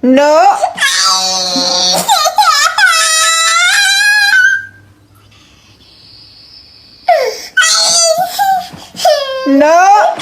No. No.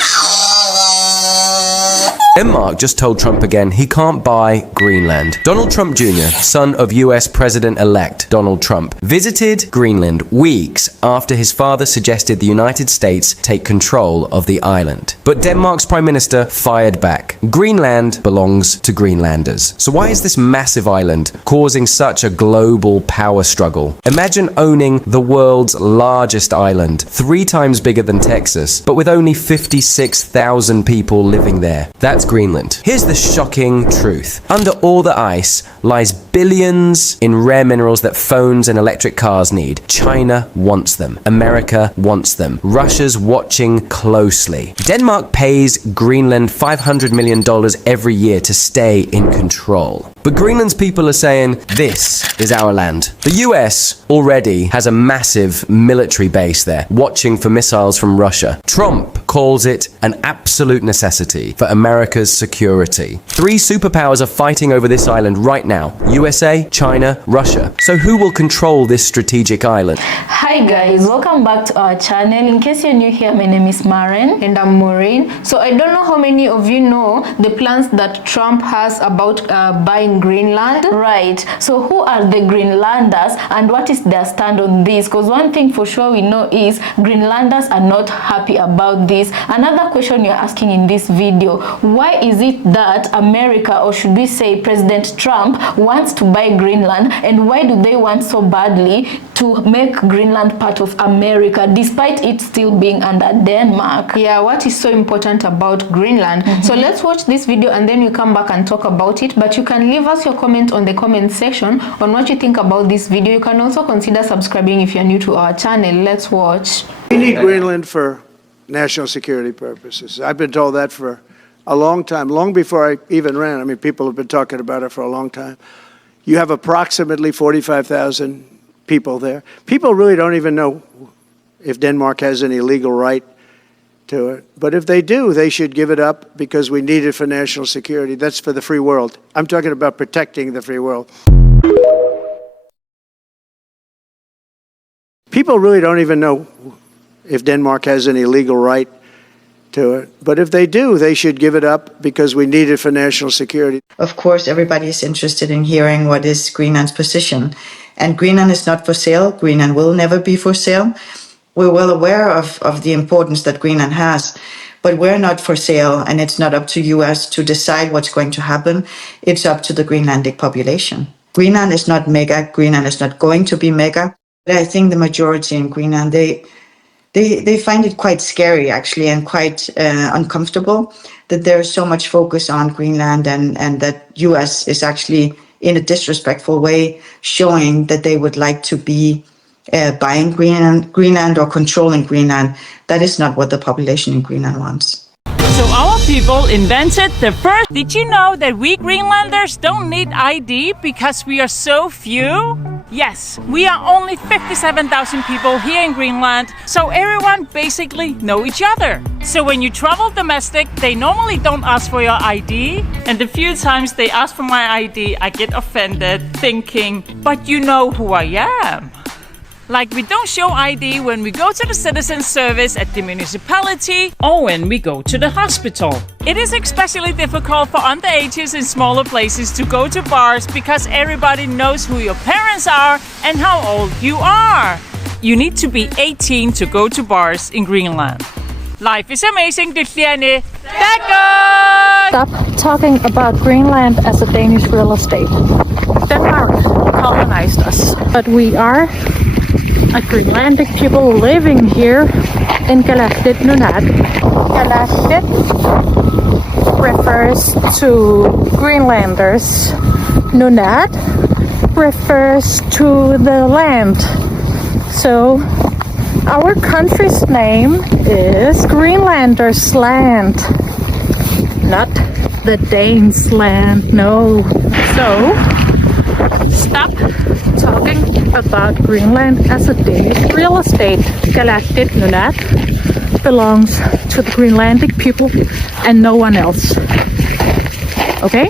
Denmark just told Trump again he can't buy Greenland. Donald Trump Jr., son of US President-elect Donald Trump, visited Greenland weeks after his father suggested the United States take control of the island. But Denmark's Prime Minister fired back. Greenland belongs to Greenlanders. So why is this massive island causing such a global power struggle? Imagine owning the world's largest island, 3 times bigger than Texas, but with only 56,000 people living there. That's Greenland. Here's the shocking truth. Under all the ice lies billions in rare minerals that phones and electric cars need. China wants them. America wants them. Russia's watching closely. Denmark pays Greenland $500 million every year to stay in control. But Greenland's people are saying, this is our land. The US already has a massive military base there, watching for missiles from Russia. Trump calls it an absolute necessity for America's security. 3 superpowers are fighting over this island right now. USA, China, Russia. So who will control this strategic island? Hi guys, welcome back to our channel. In case you're new here, my name is Maren. And I'm Maureen. So I don't know how many of you know the plans that Trump has about buying Greenland. Right. So who are the Greenlanders and what is their stand on this? Because one thing for sure we know is Greenlanders are not happy about this. Another question you're asking in this video, why is it that America, or should we say President Trump, wants to buy Greenland, and why do they want so badly to make Greenland part of America despite it still being under Denmark? Yeah, what is so important about Greenland? So let's watch this video and then we come back and talk about it. But you can leave us your comment on the comment section on what you think about this video. You can also consider subscribing if you're new to our channel. Let's watch. We need Greenland for national security purposes. I've been told that for a long time, long before I even ran. I mean, people have been talking about it for a long time. You have approximately 45,000 people there. People really don't even know if Denmark has any legal right to it. But if they do, they should give it up because we need it for national security. That's for the free world. I'm talking about protecting the free world. People really don't even know if Denmark has any legal right to it. But if they do, they should give it up because we need it for national security. Of course, everybody is interested in hearing what is Greenland's position. And Greenland is not for sale. Greenland will never be for sale. We're well aware of the importance that Greenland has, but we're not for sale, and it's not up to US to decide what's going to happen. It's up to the Greenlandic population. Greenland is not mega. Greenland is not going to be mega. But I think the majority in Greenland, they find it quite scary, actually, and quite uncomfortable that there is so much focus on Greenland and that US is actually, in a disrespectful way, showing that they would like to be buying Greenland or controlling Greenland. That is not what the population in Greenland wants. So our people invented the first. Did you know that we Greenlanders don't need ID because we are so few? Yes, we are only 57,000 people here in Greenland, so everyone basically know each other. So when you travel domestic, they normally don't ask for your ID, and the few times they ask for my ID, I get offended, thinking, but you know who I am. Like we don't show ID when we go to the citizen service at the municipality or when we go to the hospital. It is especially difficult for underages in smaller places to go to bars because everybody knows who your parents are and how old you are. You need to be 18 to go to bars in Greenland. Life is amazing, Dutliane. Stop talking about Greenland as a Danish real estate. Denmark colonized us, but we are a Greenlandic people living here in Galactic Nunat. Galactic refers to Greenlanders. Nunat refers to the land. So our country's name is Greenlanders Land, not the Danes' land, no. So stop talking about Greenland as a Danish real estate. Galactic Nunat belongs to the Greenlandic people and no one else. Okay?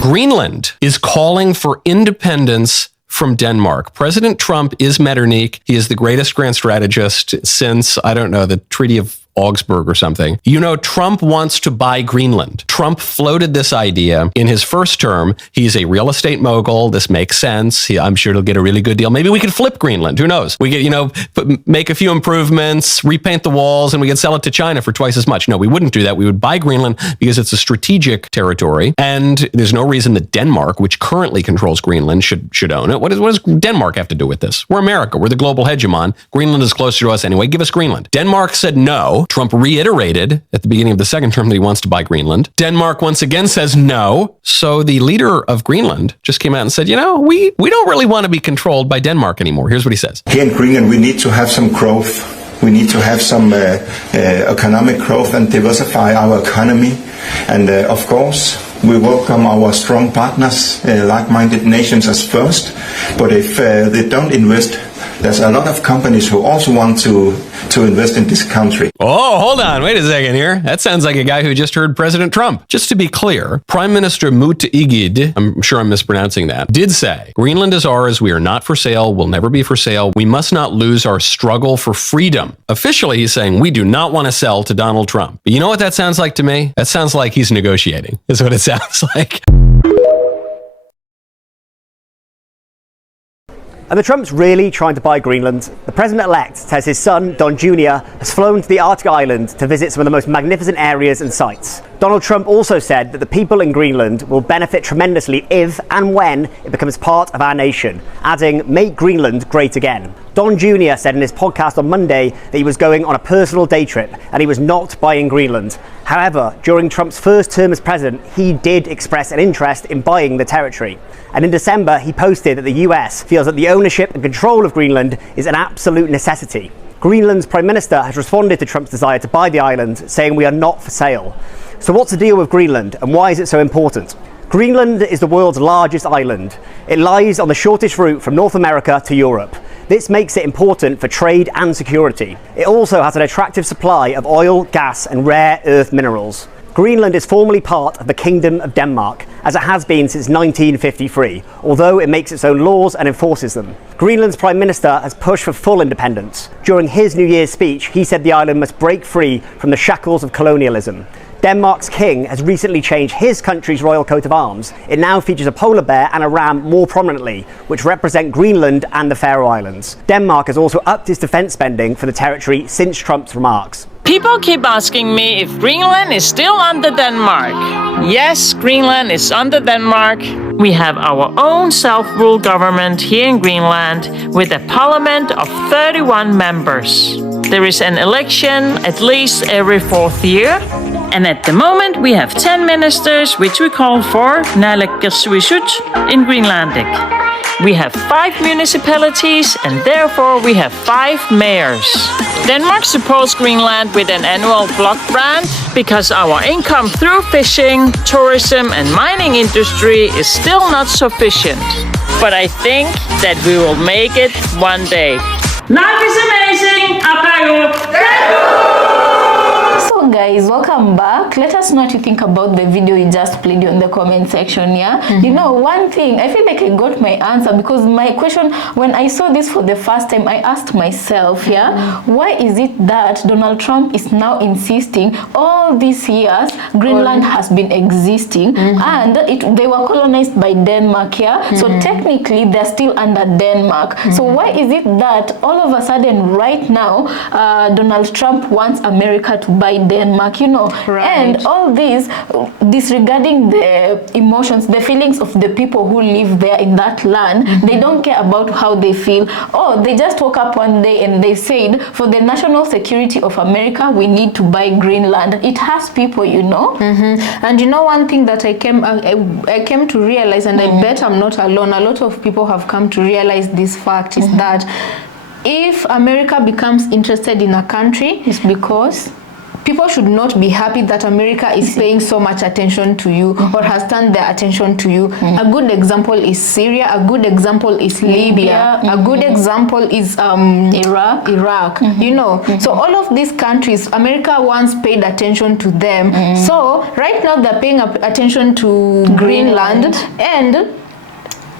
Greenland is calling for independence from Denmark. President Trump is Metternich. He is the greatest grand strategist since, I don't know, the Treaty of Augsburg or something. You know, Trump wants to buy Greenland. Trump floated this idea in his first term. He's a real estate mogul. This makes sense. I'm sure he'll get a really good deal. Maybe we could flip Greenland. Who knows? We get, make a few improvements, repaint the walls, and we could sell it to China for twice as much. No, we wouldn't do that. We would buy Greenland because it's a strategic territory, and there's no reason that Denmark, which currently controls Greenland, should own it. What does Denmark have to do with this? We're America. We're the global hegemon. Greenland is closer to us anyway. Give us Greenland. Denmark said no. Trump reiterated at the beginning of the second term that he wants to buy Greenland. Denmark once again says no. So the leader of Greenland just came out and said, we don't really want to be controlled by Denmark anymore. Here's what he says. Here in Greenland, we need to have some growth. We need to have some economic growth and diversify our economy. And of course, we welcome our strong partners, like-minded nations as first. But if they don't invest, there's a lot of companies who also want to invest in this country. Oh, hold on. Wait a second here. That sounds like a guy who just heard President Trump. Just to be clear, Prime Minister Mutteegid, I'm sure I'm mispronouncing that, did say, Greenland is ours. We are not for sale. We'll never be for sale. We must not lose our struggle for freedom. Officially, he's saying we do not want to sell to Donald Trump. But you know what that sounds like to me? That sounds like he's negotiating, is what it sounds like. Are the Trumps really trying to buy Greenland? The president-elect says his son, Don Jr., has flown to the Arctic island to visit some of the most magnificent areas and sites. Donald Trump also said that the people in Greenland will benefit tremendously if and when it becomes part of our nation, adding, "Make Greenland great again." Don Jr. said in his podcast on Monday that he was going on a personal day trip and he was not buying Greenland. However, during Trump's first term as president, he did express an interest in buying the territory. And in December, he posted that the US feels that the ownership and control of Greenland is an absolute necessity. Greenland's Prime Minister has responded to Trump's desire to buy the island, saying we are not for sale. So what's the deal with Greenland and why is it so important? Greenland is the world's largest island. It lies on the shortest route from North America to Europe. This makes it important for trade and security. It also has an attractive supply of oil, gas, and rare earth minerals. Greenland is formally part of the Kingdom of Denmark, as it has been since 1953, although it makes its own laws and enforces them. Greenland's Prime Minister has pushed for full independence. During his New Year's speech, he said the island must break free from the shackles of colonialism. Denmark's king has recently changed his country's royal coat of arms. It now features a polar bear and a ram more prominently, which represent Greenland and the Faroe Islands. Denmark has also upped its defence spending for the territory since Trump's remarks. People keep asking me if Greenland is still under Denmark. Yes, Greenland is under Denmark. We have our own self-rule government here in Greenland with a parliament of 31 members. There is an election at least every 4th year. And at the moment we have 10 ministers, which we call for Naalakkersuisut in Greenlandic. We have 5 municipalities and therefore we have 5 mayors. Denmark supports Greenland with an annual block grant because our income through fishing, tourism and mining industry is still not sufficient. But I think that we will make it one day. Life is amazing! So guys, welcome back. Let us know what you think about the video you just played on the comment section. You know, one thing, I feel like I got my answer because my question, when I saw this for the first time, I asked myself, why is it that Donald Trump is now insisting all these years Greenland has been existing and they were colonized by Denmark, so technically they're still under Denmark. So why is it that all of a sudden right now Donald Trump wants America to buy Denmark, you know, and all this disregarding the emotions, the feelings of the people who live there in that land. They don't care about how they feel. Oh, they just woke up one day and they said, for the national security of America, we need to buy Greenland. It has people, you know. And you know, one thing that I came to realize, and I bet I'm not alone, a lot of people have come to realize this fact, is that if America becomes interested in a country, it's because people should not be happy that America is paying so much attention to you or has turned their attention to you. A good example is Syria, a good example is Libya, a good example is Iraq. You know, so all of these countries, America once paid attention to them. So right now they're paying attention to Greenland, and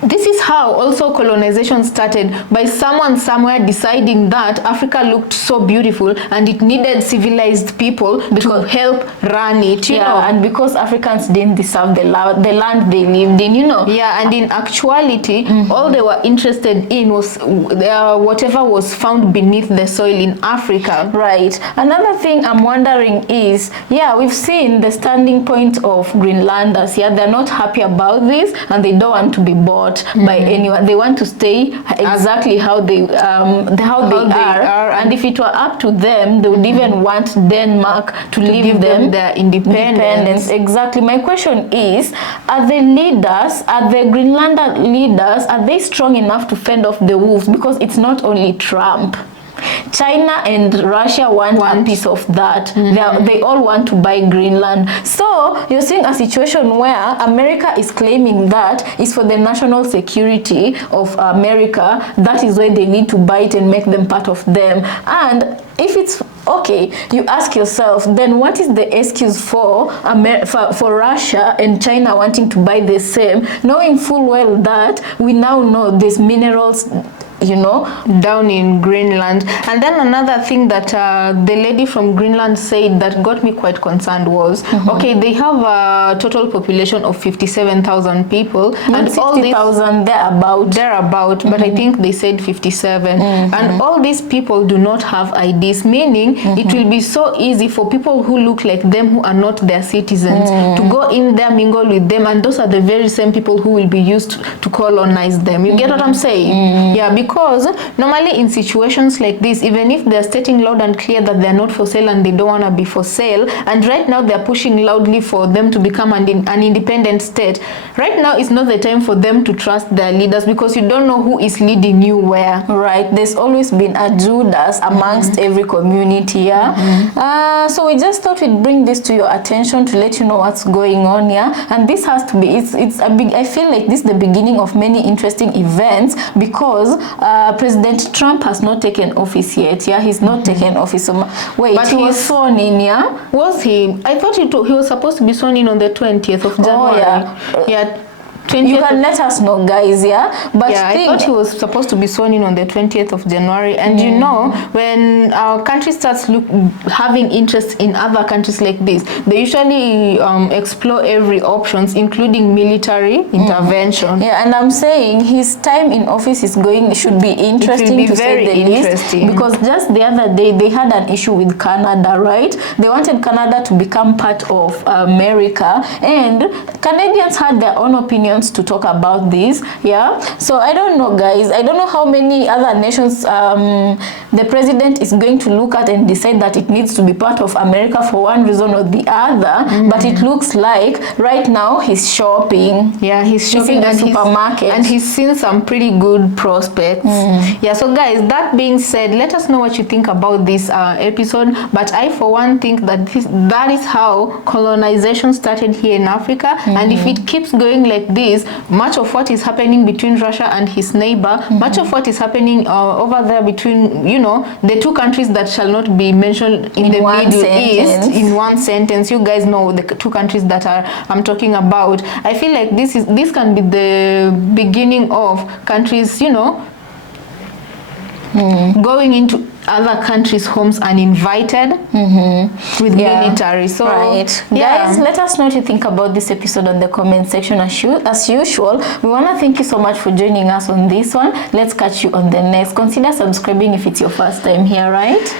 this is how also colonization started, by someone somewhere deciding that Africa looked so beautiful and it needed civilized people to help run it, you know. And because Africans didn't deserve the land they lived in, you know. Yeah, and in actuality, all they were interested in was whatever was found beneath the soil in Africa. Right. Another thing I'm wondering is, we've seen the standing point of Greenlanders. They're not happy about this and they don't want to be bought by anyone. They want to stay exactly how they are, and if it were up to them, they would even want Denmark to give them their independence. Exactly. My question is, are the leaders, are the Greenlander leaders, are they strong enough to fend off the wolves? Because it's not only Trump. China and Russia want a piece of that. They all want to buy Greenland. So you're seeing a situation where America is claiming that is for the national security of America. That is why they need to buy it and make them part of them. And if it's okay, you ask yourself, then what is the excuse for Russia and China wanting to buy the same, knowing full well that we now know these minerals, you know, down in Greenland. And then another thing that the lady from Greenland said that got me quite concerned was, okay, they have a total population of 57,000 people, and 60,000 thereabout, but I think they said 57. And all these people do not have IDs, meaning it will be so easy for people who look like them, who are not their citizens, to go in there, mingle with them, and those are the very same people who will be used to colonize them. You get what I'm saying? Yeah, because normally in situations like this, even if they're stating loud and clear that they're not for sale and they don't want to be for sale, and right now they're pushing loudly for them to become an independent state, right now is not the time for them to trust their leaders, because you don't know who is leading you where. Right. There's always been a Judas amongst every community. So we just thought we'd bring this to your attention to let you know what's going on. And this has to be, it's a big, I feel like this is the beginning of many interesting events, because President Trump has not taken office yet. He's not taken office. Wait, but he was sworn in. Was he? I thought he was supposed to be sworn in on the 20th of January. You can let us know, guys. But I thought he was supposed to be sworn in on the 20th of January. And you know, when our country starts having interest in other countries like this, they usually explore every options, including military intervention. And I'm saying his time in office should be interesting, to say the least, because just the other day they had an issue with Canada, right? They wanted Canada to become part of America, and Canadians had their own opinions to talk about this. So I don't know, guys. I don't know how many other nations the president is going to look at and decide that it needs to be part of America for one reason or the other. But it looks like right now he's shopping. He's shopping in the supermarket, and he's seen some pretty good prospects. So guys, that being said, let us know what you think about this episode. But I for one think that that is how colonization started here in Africa. And if it keeps going like this, much of what is happening between Russia and his neighbor, much of what is happening over there between, you know, the two countries that shall not be mentioned in the Middle East in one sentence. You guys know the two countries that I'm talking about. I feel like this can be the beginning of countries, you know, going into other countries' homes uninvited with military. So guys, let us know what you think about this episode on the comment section. As usual, we want to thank you so much for joining us on this one. Let's catch you on the next. Consider subscribing if it's your first time here, right?